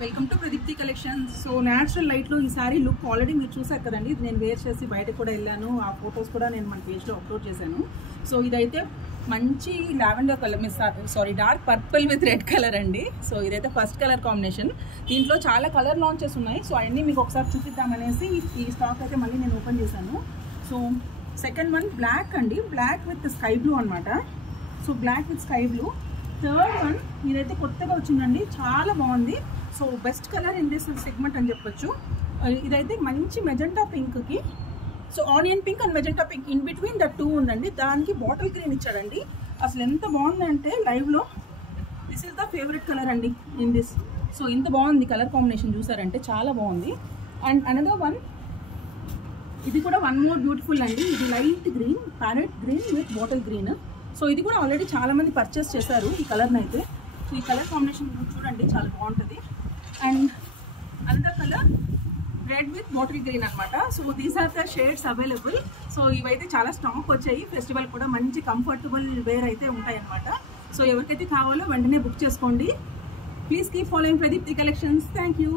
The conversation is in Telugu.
Welcome to Pradeepti collections. So natural లైట్లో ఈ సారీ లుక్ ఆల్రెడీ మీరు చూసారు కదండి. ఇది నేను వేర్ చేసి బయటకు కూడా వెళ్ళాను, ఆ ఫొటోస్ కూడా నేను మన పేజ్లో అప్లోడ్ చేశాను. సో ఇదైతే మంచి lavender colour, dark purple with red colour అండి. సో ఇదైతే ఫస్ట్ కలర్ కాంబినేషన్. దీంట్లో చాలా కలర్ లాంచెస్ ఉన్నాయి. సో అవన్నీ మీకు ఒకసారి చూపిద్దామనేసి ఈ స్టాక్ అయితే మళ్ళీ నేను ఓపెన్ చేశాను. సో సెకండ్ వన్ బ్లాక్ అండి, బ్లాక్ విత్ స్కై బ్లూ అనమాట. So black with sky blue. Third one ఇదైతే కొత్తగా వచ్చిందండి, చాలా బాగుంది. So best colour in this segment అని చెప్పొచ్చు. ఇదైతే మంచి మెజెంటా పింక్కి, so onion pink and magenta pink in between the two ఉందండి. దానికి బాటిల్ గ్రీన్ ఇచ్చాడండి. అసలు ఎంత బాగుందంటే లైవ్లో this is the favourite colour అండి ఇన్ దిస్. సో ఇంత బాగుంది కలర్ కాంబినేషన్, చూసారంటే చాలా బాగుంది. అండ్ అనదర్ వన్, ఇది కూడా వన్ మోర్ బ్యూటిఫుల్ అండి. ఇది light green, parrot green with bottle green. So ఇది కూడా ఆల్రెడీ చాలా మంది పర్చేస్ చేశారు ఈ కలర్ని అయితే. సో ఈ కలర్ కాంబినేషన్ చూడండి, చాలా బాగుంటుంది. And another colour red with bottle green అనమాట. So these are the shades available. So ఇవైతే చాలా స్టాక్ వచ్చాయి. ఫెస్టివల్ కూడా మంచి కంఫర్టబుల్ వేర్ అయితే ఉంటాయి అనమాట. సో ఎవరికైతే కావాలో వెంటనే బుక్ చేసుకోండి. Please keep following Pradeepti collections. Thank you.